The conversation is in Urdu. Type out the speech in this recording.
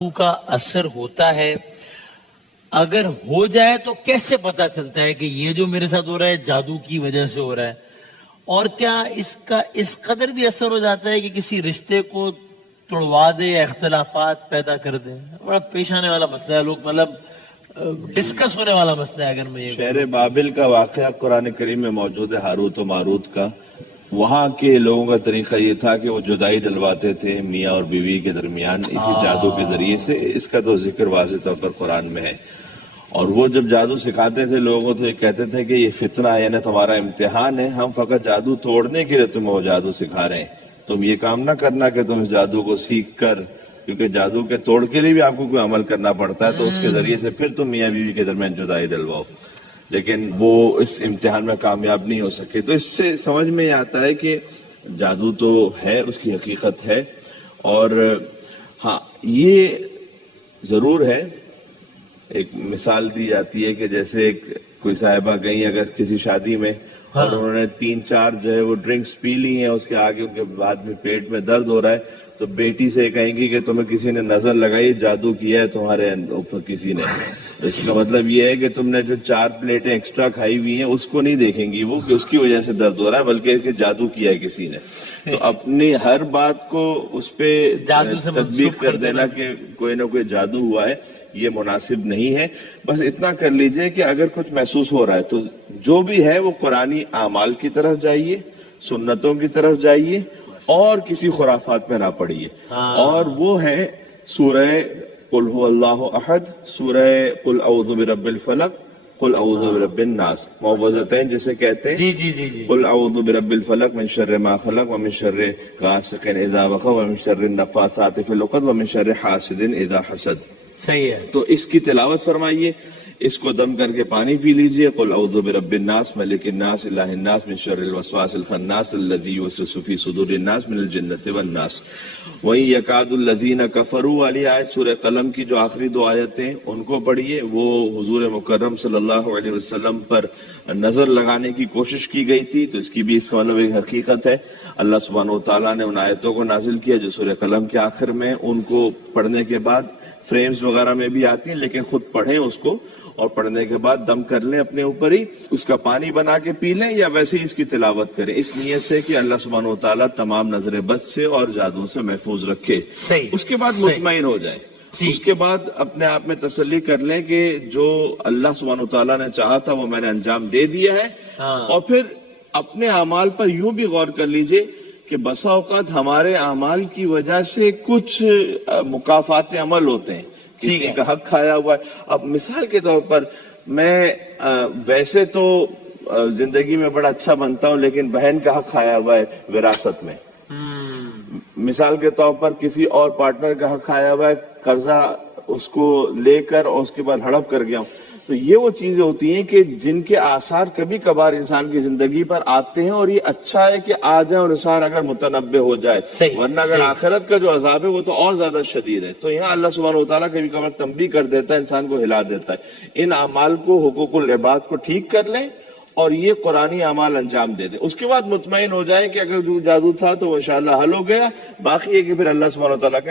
کا اثر ہوتا ہے؟ اگر ہو جائے تو کیسے پتا چلتا ہے کہ یہ جو میرے ساتھ ہو رہا ہے جادو کی وجہ سے ہو رہا ہے؟ اور کیا اس کا اس قدر بھی اثر ہو جاتا ہے کہ کسی رشتے کو توڑوا دے یا اختلافات پیدا کر دے؟ بڑا پیش آنے والا مسئلہ ہے، لوگ مطلب ڈسکس ہونے والا مسئلہ ہے. اگر میں یہ شہر بابل کا واقعہ قرآن کریم میں موجود ہے، ہاروت و ماروت کا. وہاں کے لوگوں کا طریقہ یہ تھا کہ وہ جدائی ڈلواتے تھے میاں اور بیوی کے درمیان اسی جادو کے ذریعے سے. اس کا تو ذکر واضح طور پر قرآن میں ہے. اور وہ جب جادو سکھاتے تھے لوگوں کو تو یہ کہتے تھے کہ یہ فتنہ ہے، یعنی تمہارا امتحان ہے، ہم فقط جادو توڑنے کے لیے تمہیں وہ جادو سکھا رہے ہیں. تم یہ کام نہ کرنا کہ تم اس جادو کو سیکھ کر، کیونکہ جادو کے توڑ کے لیے بھی آپ کو کوئی عمل کرنا پڑتا ہے، تو اس کے ذریعے سے پھر تم میاں بیوی کے درمیان جدائی ڈلواؤ. لیکن وہ اس امتحان میں کامیاب نہیں ہو سکے. تو اس سے سمجھ میں یہ آتا ہے کہ جادو تو ہے، اس کی حقیقت ہے. اور ہاں یہ ضرور ہے، ایک مثال دی جاتی ہے کہ جیسے کوئی صاحبہ گئی اگر کسی شادی میں اور انہوں نے 3-4 جو ہے وہ ڈرنکس پی لی ہیں، اس کے آگے ان کے بعد میں پیٹ میں درد ہو رہا ہے، تو بیٹی سے کہیں گی کہ تمہیں کسی نے نظر لگائی، جادو کیا ہے تمہارے اوپر کسی نے. اس کا مطلب یہ ہے کہ تم نے جو 4 پلیٹیں ایکسٹرا کھائی ہوئی ہیں اس کو نہیں دیکھیں گی وہ کہ اس کی وجہ سے درد ہو رہا ہے، بلکہ کہ جادو کیا ہے کسی نے. تو اپنی ہر بات کو اس پہ تطبیق کر دینا کہ کوئی نہ کوئی جادو ہوا ہے، یہ مناسب نہیں ہے. بس اتنا کر لیجئے کہ اگر کچھ محسوس ہو رہا ہے تو جو بھی ہے وہ قرآنی اعمال کی طرف جائیے، سنتوں کی طرف جائیے، اور کسی خرافات میں نہ پڑیے. اور وہ ہے سورہ قل هو اللہ احد، سورہ قل اعوذ برب الفلق، قل اعوذ برب الناس، معوذتین جسے کہتے ہیں. جی قل اعوذ برب الفلق من شر ما خلق ومن شر غاسق اذا وقب ومن شر النفاثات فی العقد ومن شر حاسد اذا حسد. صحیح ہے. تو اس کی تلاوت فرمائیے، اس کو دم کر کے پانی پی لیجئے. قل اعوذ برب الناس ملک الناس الہ الناس من شر الوسواس الخناس الذی یوسوس فی صدور الناس من الجنۃ والناس. وہی یکاد الذین کفروا والی آیت سورہ قلم کی جو آخری 2 آیتیں ان کو پڑھیے. وہ حضور مکرم صلی اللہ علیہ وسلم پر نظر لگانے کی کوشش کی گئی تھی، تو اس کی بھی اس کا مطلب ایک حقیقت ہے. اللہ سبحانہ وتعالیٰ نے ان آیتوں کو نازل کیا جو سورہ قلم کے آخر میں، ان کو پڑھنے کے بعد فریمز وغیرہ میں بھی آتی ہیں، لیکن خود پڑھیں اس کو، اور پڑھنے کے بعد دم کر لیں اپنے اوپر ہی، اس کا پانی بنا کے پی لیں، یا ویسے ہی اس کی تلاوت کریں، اس نیت سے کہ اللہ سبحانہ وتعالیٰ تمام نظر بد سے اور جادو سے محفوظ رکھے. اس کے بعد مطمئن ہو جائیں. اس کے بعد اپنے آپ میں تسلی کر لیں کہ جو اللہ سبحانہ وتعالیٰ نے چاہا تھا وہ میں نے انجام دے دیا ہے. اور پھر اپنے اعمال پر یوں بھی غور کر لیجئے کہ بسا اوقات ہمارے اعمال کی وجہ سے کچھ مکافات عمل ہوتے ہیں، کسی کا حق کھایا ہوا ہے. اب مثال کے طور پر میں ویسے تو زندگی میں بڑا اچھا بنتا ہوں، لیکن بہن کا حق کھایا ہوا ہے وراثت میں. مثال کے طور پر کسی اور پارٹنر کا حق کھایا ہوا ہے، قرضہ اس کو لے کر اور اس کے بعد ہڑپ کر گیا ہوں. تو یہ وہ چیزیں ہوتی ہیں کہ جن کے آثار کبھی کبھار انسان کی زندگی پر آتے ہیں، اور یہ اچھا ہے کہ آ جائیں اور انسان اگر متنبع ہو جائے. ورنہ اگر آخرت کا جو عذاب ہے وہ تو اور زیادہ شدید ہے. تو یہاں اللہ سبحانہ وتعالیٰ کبھی کبھار تنبیہ کر دیتا ہے، انسان کو ہلا دیتا ہے. ان اعمال کو، حقوق العباد کو ٹھیک کر لیں اور یہ قرآنی اعمال انجام دے دیں. اس کے بعد مطمئن ہو جائیں کہ اگر جو جادو تھا تو وہ انشاءاللہ حل ہو گیا. باقی ہے کہ پھر اللہ سبحانہ وتعالیٰ کا